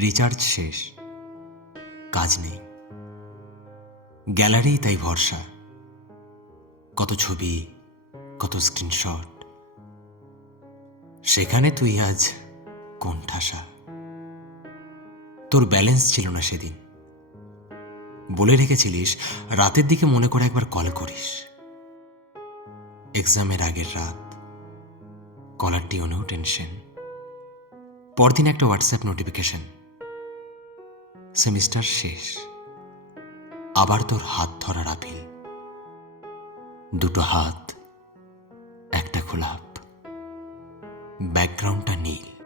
Recharge শেষ। কাজ নেই। গ্যালারি তাই ভরসা। কত ছবি, কত স্ক্রিনশট। সেখানে তুই আজ কোন ঠাসা তোর ব্যালেন্স ছিল না সেদিন। বলে রেখেছিলিস, রাতের দিকে মনে করে একবার কল করিস। এক্সামের আগের রাত। কলার টিউনেও টেনশন। পরদিন একটা হোয়াটসঅ্যাপ নোটিফিকেশন। সেমিস্টার শেষ। আবার তোর হাত ধরার আপিল। দুটো হাত, একটা গোলাপ। ব্যাকগ্রাউন্ডটা নীল।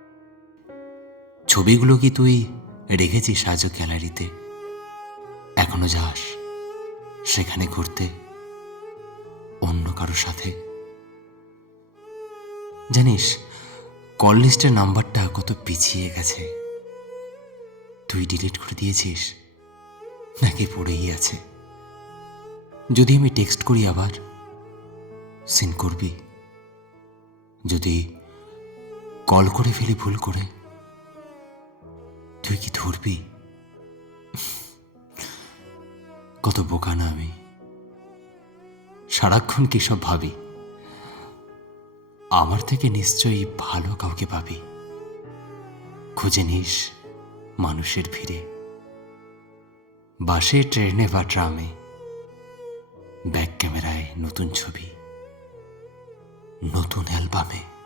ছবিগুলো কি তুই রেখেছিস আজও গ্যালারিতে? এখনও যাস? সেখানে ঘুরতে? অন্য কারও সাথে? জানিস, কল লিস্টের নাম্বারটা কত পিছিয়ে গেছে। তুই ডিলিট করে দিয়েছিস? নাকি পড়েই আছে? যদি আমি টেক্সট করি আবার সিন করবি। যদি কল করে ফেলি ভুল করে, তুই কি ধরবি? কত বোকা না আমি। সারাক্ষণ কি সব ভাবি? আমার থেকে নিশ্চয়ই ভালো কাউকে পাবি। খুঁজে নিস। মানুষের ভিড়ে। বাসে ট্রেনে বা ট্রামে। ব্যাক ক্যামেরায় নতুন ছবি। নতুন অ্যালবামে।